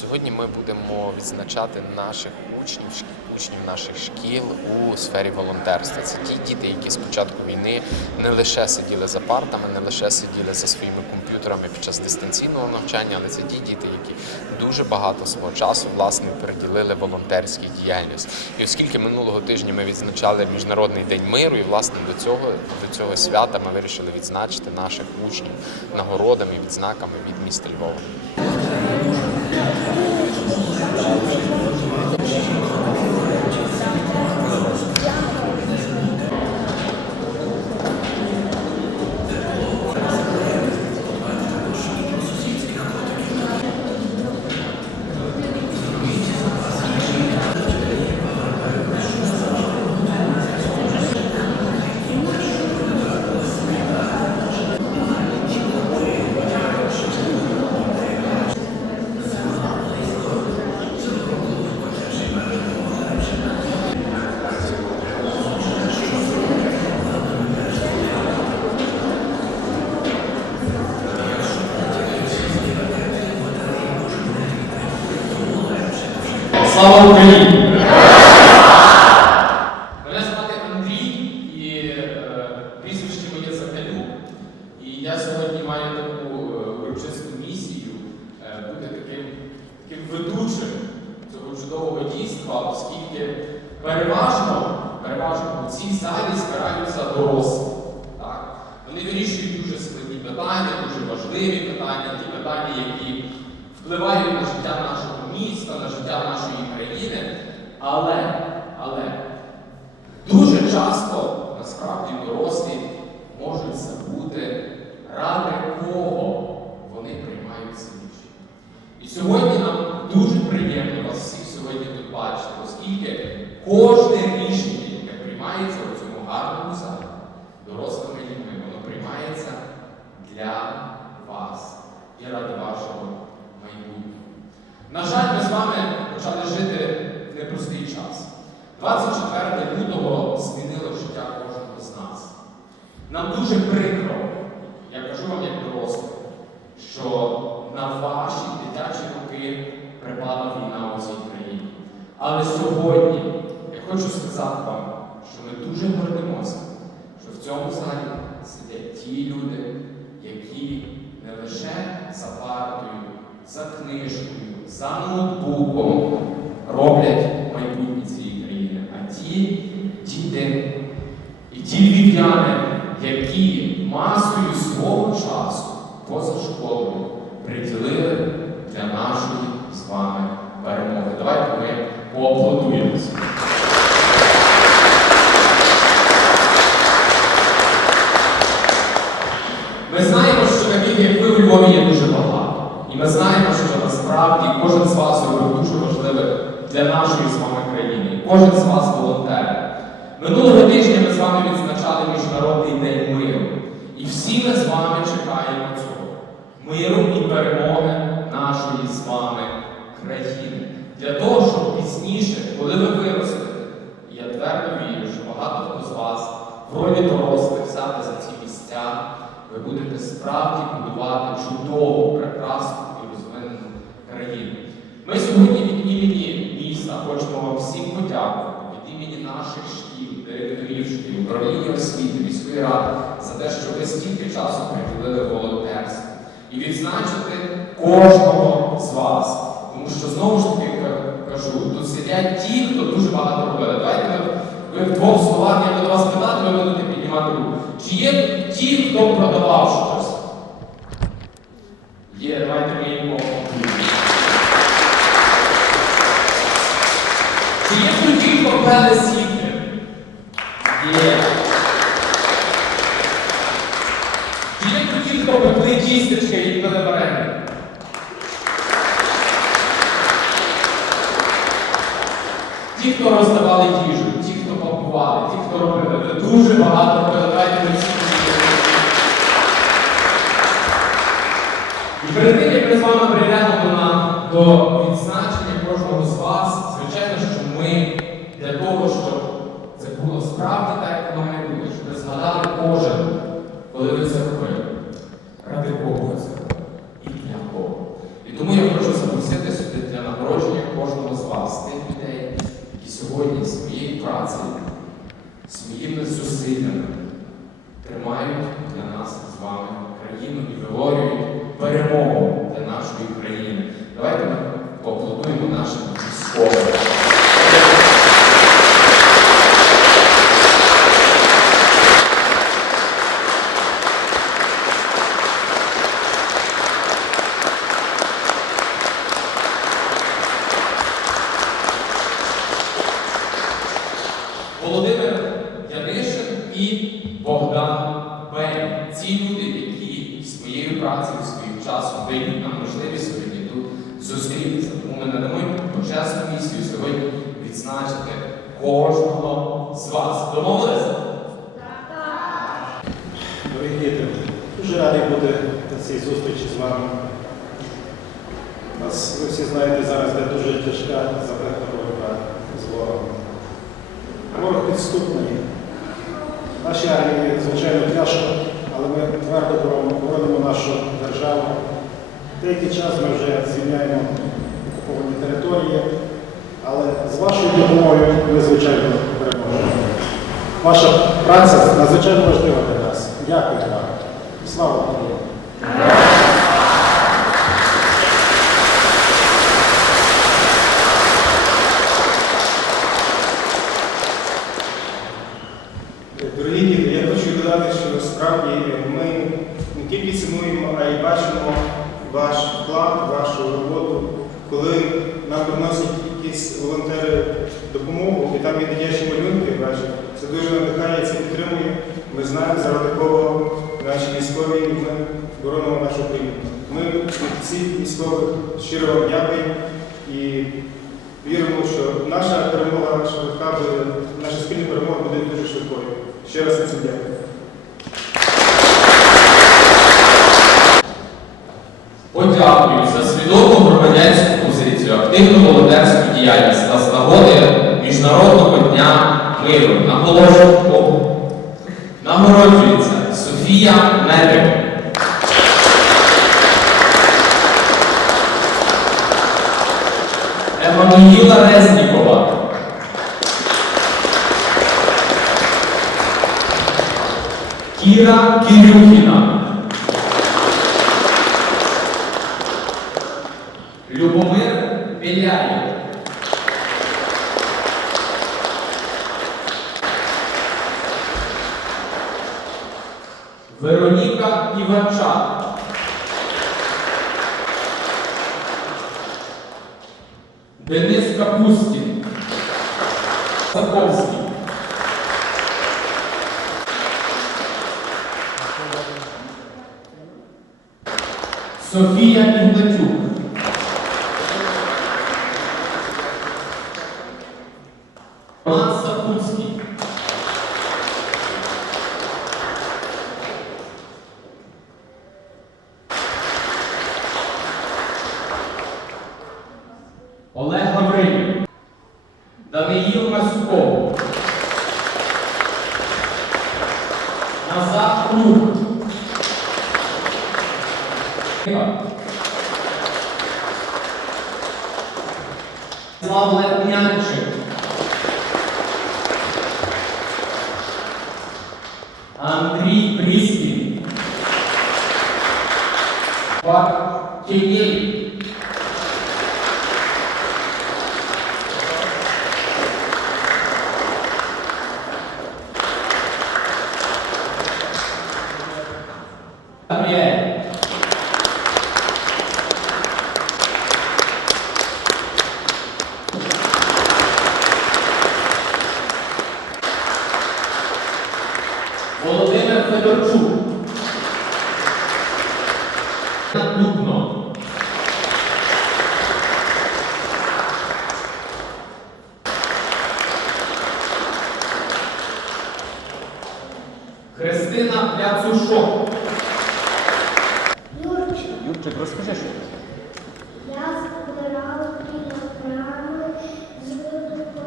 Сьогодні ми будемо відзначати наших учнів, учнів наших шкіл у сфері волонтерства. Це ті діти, які з початку війни не лише сиділи за партами, не лише сиділи за своїми комп'ютерами під час дистанційного навчання, але це ті діти, які дуже багато свого часу власне приділили волонтерській діяльності. І оскільки минулого тижня ми відзначали міжнародний день миру, і власне до цього до цього свята ми вирішили відзначити наших учнів нагородами відзнаками від міста Львова. Слава Україні! Мене звати Андрій і е, прізвище моє Закалюк. І я сьогодні маю таку е, урочисту місію е, бути таким, таким ведучим цього чудового дійства, оскільки переважно, переважно у цій залі збираються дорослі. Так? Вони вирішують дуже складні питання, дуже важливі питання, ті питання, які впливають на життя нашого міста, на життя нашої країни. Але, але дуже часто насправді дорослі можуть забути, ради кого вони приймають це рішення. І сьогодні нам дуже приємно вас всіх сьогодні тут бачити, оскільки кожне рішення, яке приймається у цьому гарному залі, дорослими людьми, воно приймається для вас і ради вашого майбутнього. На жаль, ми з вами почали жити в непростий час. 24 лютого змінило життя кожного з нас. Нам дуже прикро, я кажу вам як дорослим, що на ваші дитячі роки припала війна у цій країні. Але сьогодні я хочу сказати вам, що ми дуже гордимося, що в цьому залі сидять ті люди, які не лише за партою, за книжкою, за ноутбуком роблять майбутнє цієї країни, а ті діти і ті львів'яни, які масою свого часу поза школою приділили для нашої з вами перемоги. Давайте ми поаплодуємося. Ми знаємо, що таких, як ви у Львові, є дуже багато. І ми знаємо, що насправді кожен з вас робить дуже важливе для нашої з вами країни. Кожен з вас волонтер. Минулого тижня ми з вами відзначали Міжнародний день миру. І всі ми з вами чекаємо цього. Миру і перемоги нашої з вами країни. Для того, щоб пізніше, коли ви виростете, я твердо вірю, що багато хто з вас в ролі дорослих взяти за ці місця, ви будете справді будувати чудову, прекрасну і розвинену країну. Ми сьогодні від імені міста хочемо вам всім подякувати, від імені наших шкіл, директорів управління освіти, міської ради за те, що ви стільки часу приділили волонтерству. І відзначити кожного з вас. Тому що знову ж таки кажу, тут сидять ті, хто дуже багато робили. Давайте ви в двох словах, я буду вас питати, ви будете піднімати руку. Чи є ті, хто продавав щось? Є, давайте ми їм. Чи є тут ті, хто плели сітки? Є. Чи є тут ті, хто пекли тістечки і пили вареники? Ті, хто роздавали їжу, ті, хто пакували, ті, хто робили, дуже багато. Всі. І перед тим, як ми з вами прийдемо до відзначення кожного з вас, звичайно, що ми для того, щоб це було справді так, як воно має бути, щоб ви згадали кожен, коли ви це робили. Ради кого ви це робили? І для кого. І тому я хочу запросити сюди для Давайте ми поаплодуємо нашим військовим. Володимир Янишин і Богдан Бень. Ці люди, які своєю працею, своїм часом дають нам можливість сьогодні тут зустрітися. Тому ми надамо їм почесну місію сьогодні відзначити кожного з вас. Домовилися? Діти, дуже радий бути на цій зустрічі з вами. Нас, ви всі знаєте, зараз де дуже тяжка запекла боротьба з ворогом. Ворог підступний. Нашій армії, звичайно, тяжко, але ми твердо боронимо нашу державу. Деякий час ми вже звільняємо окуповані території, але з вашою допомогою ми, звичайно, переможемо. Ваша праця надзвичайно важлива. Дякую вам. Слава Україні! Дорогі діти, я хочу додати, що справді ми не тільки цінуємо, а й бачимо ваш вклад, вашу роботу, коли нам приносять якісь волонтери допомогу, і там є дитячі малюнки, ваші. Це дуже надихає, це підтримує. Ми знаємо, заради кого наші військові, і ми Ми всіх військових щиро вам дякуємо і віримо, що наша перемога швидка буде, наша спільна перемога буде дуже швидкою. Ще раз на дякую. Подякую за свідому громадянську позицію, активну волонтерську діяльність та з нагоди Міжнародного дня миру. Наголошую, нагороджується Софія Медик. Еммануїла Резнікова. Кіра Кирюхіна. Денис Капустін. Саковський. Софія Ігнатюк. Damião Massuko. Nazar Kru. Slavle Pjanić. Христина Пляцушок. Юрчик, Юрчик, розкажи, що я збирала кілограми, збирала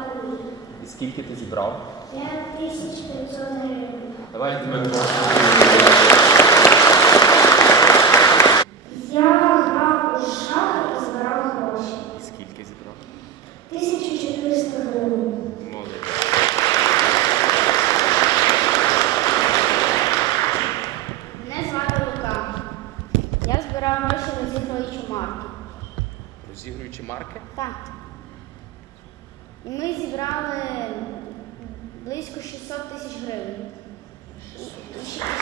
армії. І скільки ти зібрав? 5500 гривень. Давайте ми Я грав у шахи і збирав гроші. І скільки зібрав? 1400 гривень. Молодець. Мене звати Лука. Я збирав гроші на розігруючу марки. Розігруючи марки? Так. Ми зібрали близько 600 тисяч гривень. І- і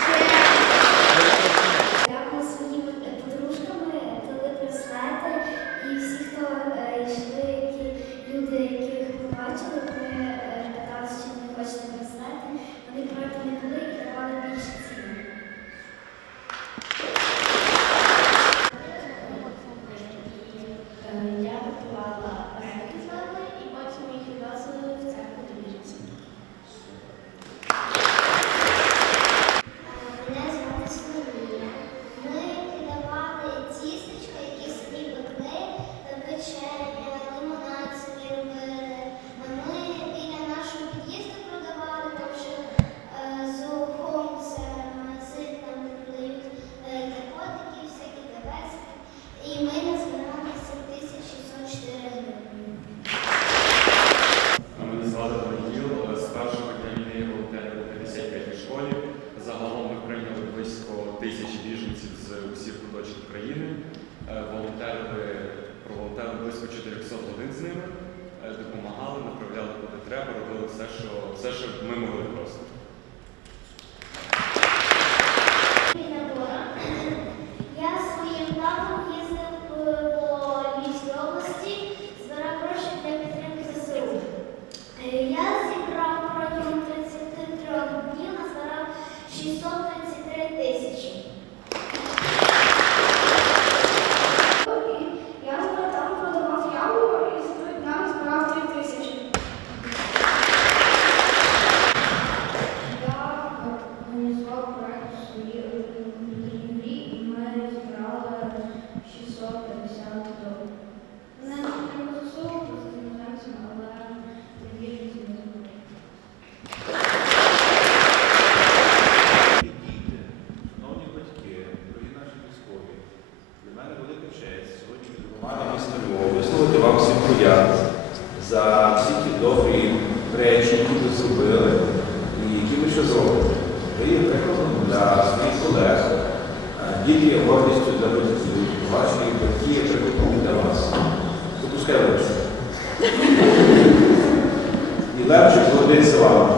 Левчик гордиться вами.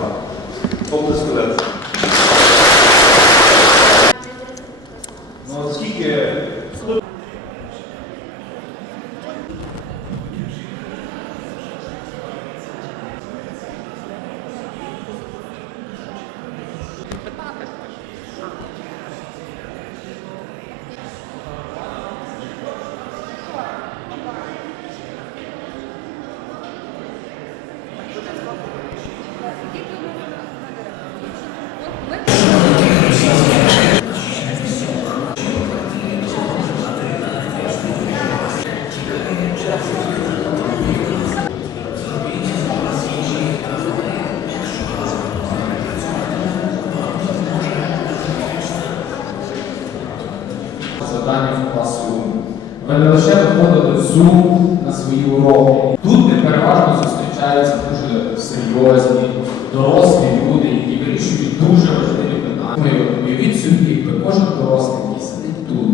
Оплески Левчик. Ну, от скільки завдання в класу. Ви не лише виходили в Zoom на свої уроки. Тут не переважно зустрічаються дуже серйозні, дорослі люди, які вирішують дуже важливі питання. Ми уявіть собі, якби кожен дорослий, який сидить тут.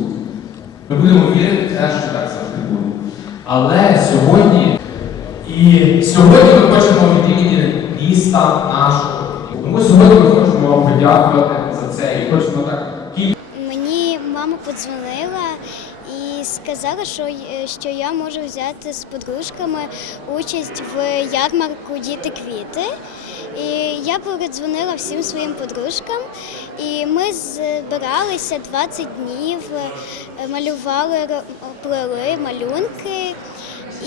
Ми будемо вірити те, що так завжди буде. Але сьогодні і сьогодні ми хочемо від імені міста нашого. Тому сьогодні ми хочемо вам подякувати за це і хочемо так. Мені мама подзвонила і сказала, що, що я можу взяти з подружками участь в ярмарку Діти квіти. І я передзвонила всім своїм подружкам, і ми збиралися 20 днів, е, малювали, плели малюнки.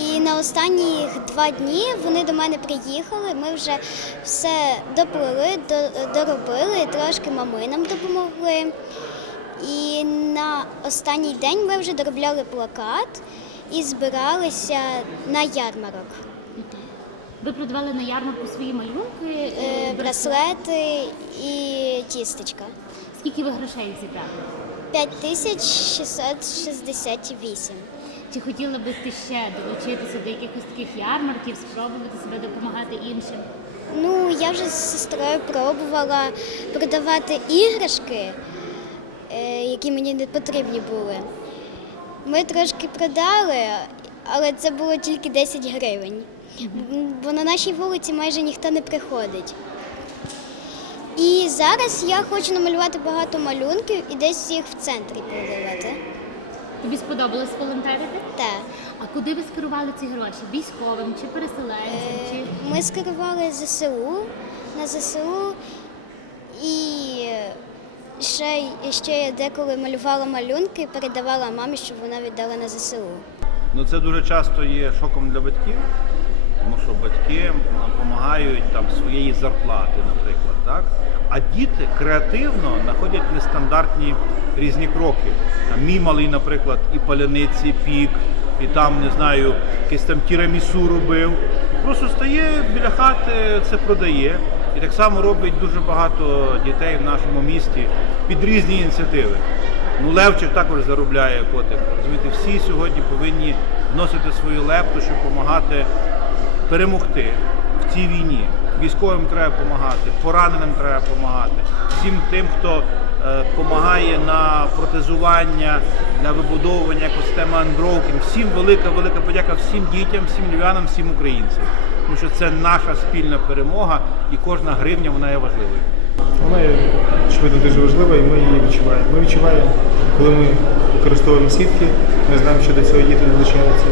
І на останні два дні вони до мене приїхали. Ми вже все доплели, до- доробили, трошки мами нам допомогли. І на останній день ми вже доробляли плакат і збиралися на ярмарок. Ви продавали на ярмарку свої малюнки, Е, е, Браслети і тістечка. Скільки ви грошей зібрали? 5668. Чи хотіли би ти ще долучитися до якихось таких ярмарків, спробувати себе допомагати іншим? Ну, я вже з сестрою пробувала продавати іграшки, е, які мені не потрібні були. Ми трошки продали, але це було тільки 10 гривень. Бо на нашій вулиці майже ніхто не приходить. І зараз я хочу намалювати багато малюнків і десь їх в центрі продавати. Тобі сподобалось волонтерити? Так. А куди ви скерували ці гроші? Військовим чи переселенцям? Чи Ми скерували ЗСУ на ЗСУ і ще, ще я деколи малювала малюнки і передавала мамі, щоб вона віддала на ЗСУ. Ну це дуже часто є шоком для батьків, тому що батьки допомагають там своєї зарплати, наприклад, так? А діти креативно знаходять нестандартні різні кроки. Там, мій малий, наприклад, і паляниці пік, і там, не знаю, якесь там тірамісу робив. Просто стає біля хати, це продає. І так само робить дуже багато дітей в нашому місті під різні ініціативи. Ну, Левчик також заробляє котик. Розумієте, всі сьогодні повинні вносити свою лепту, щоб допомагати перемогти в цій війні. Військовим треба допомагати, пораненим треба допомагати, всім тим, хто допомагає на протезування, на вибудовування екосистеми Unbroken. Всім велика, велика подяка всім дітям, всім львів'янам, всім українцям. Тому що це наша спільна перемога і кожна гривня вона є важливою. Вона є очевидно дуже важлива і ми її відчуваємо. Ми відчуваємо, коли ми використовуємо сітки, ми знаємо, що до цього діти долучаються.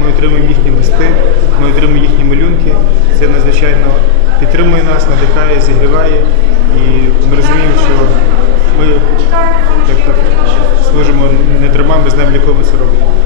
Ми отримуємо їхні листи, ми отримуємо їхні малюнки. Це надзвичайно підтримує нас, надихає, зігріває. І ми розуміємо, що ми так, так, служимо не дарма, ми знаємо, для кого ми це робимо.